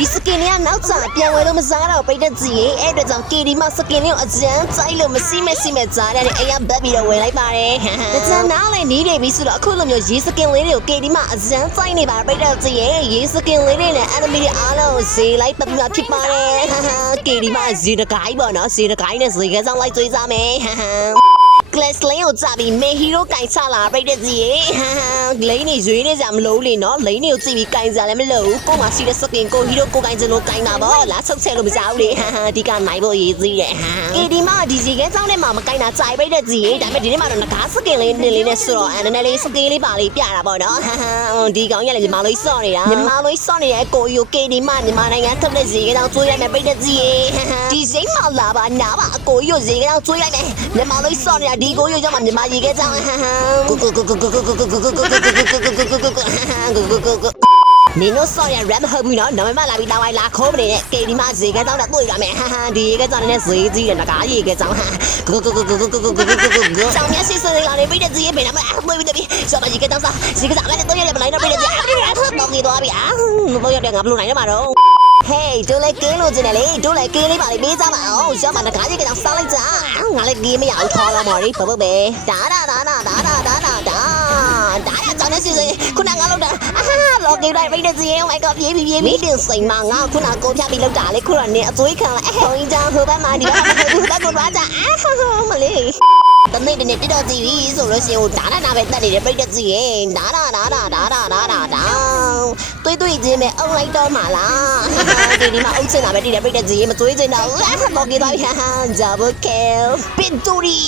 ဒီစကင်လေးကနောက်ကျပြန်ဝင်လို့မစားတော့ပိတ်တဲ့စီရင်အဲ့အတွက်ကြောင့် KD မစကင်လေးကိုအကျန်းကြိုက်လို့မစီမဲ့ကြားတဲ့အိမ်ကဘက်ပြီးတော့ဝင်လိုက်ပါတယ်။တချမ်းနားလည်းနေနေပြီဆိုတော့အခုလိုမျိုးရေးစကင်လေးတွေကို KD မအကျန်းကြိုက်နေပါပိတ်တဲ့စီရင်ရေးစကင်လေးတွေနဲ့ enemy တွေအားလုံးဈေးလိုက်ပတ်ပြီးမှဖြစ်ပါတယ်။ KD မဈေးတကိုင်းပေါ့နော်ဈေးတကိုင်းနဲ့ဈေးကစားလိုက်ကြွေးစားမယ်Class လင်းကိုကြပြီးမေဟီရိုကင်ချလာပြိတဲ့စီလိန်နေရွေးနေကြမလို့လေနော်လိန်နေကိုကြည့်ပြီးကင်ကြလည်းမလို့ကိုမှစီတဲ့စကင်ကိုဟီရိုကိုကင်စလို့ကင်တာပေါ့လားဆုတ်ချက်လို့မကြောက်လေဒီကနိုင်ဖို့ရည်သေးတယ်ဒီမှာဒီစီကဲစောင်းထဲမှာမကင်တာကြိုက်ပြိတဲ့စီဒါပေမဲ့ဒီနေ့မှာတော့ငကားစကင်လေးနေလေးနဲ့ဆိုတော့နည်းနည်းလေးစကင်လေးပါလေးပြတာပေါ့နော်ဒီကောင်ရလည်းညီမလေးစော့နေတာညီမလေးစော့နေတဲ့ကိုယိုကေဒီမညီမနိုင်ငံထုတ်တဲ့စီကဲတောင်ကျွေးရမယ်ပြိတဲ့စီဒီစိမ့်မလာပါနာပါအကိုယိုစီကဲတောင်ကျွေးလိုက်မယ်ညီမလေးစော့နေတာဒီကိုယိုကြောင့်မြန်မာရေခဲကြောင်းနင်တို့စော်ရ rap ဟုတ်ပြီနော်နာမည်မလာပြီးတောင်းလိုက်လာခိုးမနေတဲ့ကေဒီမဈေးကကြောင်းတော့တွေ့ရမယ်ဒီရေခဲကြောင်းနဲ့ဈေးကြီးတယ်ငကားရေခဲကြောင်းဆောင်းမျက်စိစရလေးပြတဲ့ဈေးပဲနာမတွေ့ပြီးတပြီဆော်မရေခဲကြောင်းစားဈေးကကြောင်းလည်းတွေ့ရတယ်မလိုက်တော့ပြတဲ့ဈေးတော့ကြီးသွားပြီတော့ရတဲ့ငါဘလို့နိုင်ရမှာတော့Hey တို့လည်းကင်းလို့ကျင်တယ်လေတို့လည်းကင်းလေးပါလေပေးကြပါအောင်ရောက်မှတကားကြီးကကြောင်စားလိုက်ကြငါလည်းကင်းမရအောင်ခေါ်တော့မော်ရီဘဘပဲဒါကြောင့်လည်းစီစဉ်ခုနငါလောက်တာလော်ကေတိုင်းပိတ်တဲ့စီရင် Oh my god ပြေးတင်စိန်မငါခုနကိုဖြတ်ပြီးလောက်တာလေခုတော့နေအသွေးခံလိုက်ဟိုင်းကြောင်ဟိုဘက်မှာဒီဘက်မှာဟိုဘက်ကိုသွားကြမလေးတနေ့တနေ့ပြတော့ကြည့်ပြီဆိုလို့ရှိရင်ဒါပဲတက်နေတဲ့ပိတ်တဲ့စီရင်ဒါတွေ့ချင်းပဲအုံလိုက်တော့မှာလားဒီမှာအုပ်ချင်တာပဲဒီတဲ့ပိတ်တဲ့စီရင်မတွေးချင်တော့တော့ကြီးသွားပြီdouble kill ပင်တူရီ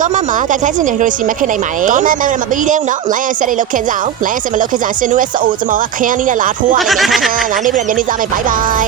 ကောမမကခိုင်းစင်နေလို့ရှိမခက်နိုင်ပါနဲ့ကောမမမပြီးသေးဘူးနော် lion set လေးလောက်ခဲ့ကြအောင် lion set မလောက်ခဲ့ကြစင်တို့ရဲ့စိုးကျွန်တော်ကခရမ်းလေးနဲ့လာထိုးရလိမ့်မယ်နောက်နေ့ပြန်နေကြမယ် bye bye